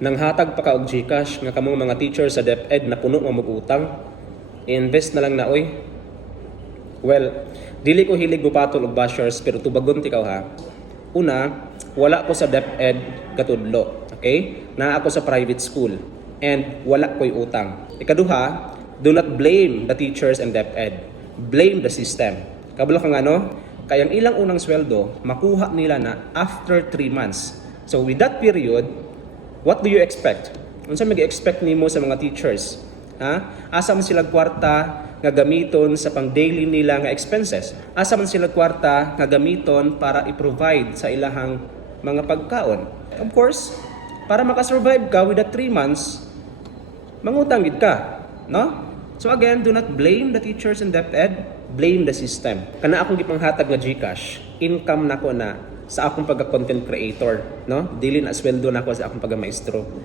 Nang hatag pa ka og GCash nga kamong mga teacher sa DepEd na puno nga mag-utang, i-invest na lang na oy. Well, dili ko hilig gupatol og bashers pero tubagon tikaw ha. Una, wala ko sa DepEd katudlo, okay? Naa ako sa private school and wala ko'y utang. Ikaduha, do not blame the teachers and DepEd. Blame the system. Kabalo kang ano? Kayang ilang unang sweldo, makuha nila na after 3 months. So with that period, what do you expect? Unsa mag-expect nimo sa mga teachers? Ha? Asa man sila kwarta nga gamiton sa pang-daily nila nga expenses? Asa man sila kwarta nga gamiton para i-provide sa ilahang mga pagkaon? Of course, para makasurvive ka with that 3 months, mangutang gid ka, no? So again, do not blame the teachers and DepEd, blame the system. Kana akong gipanghatag nga GCash, income nako na sa akong pagka-content creator, no? Dili na sweldo nako sa akong pagka-maestro.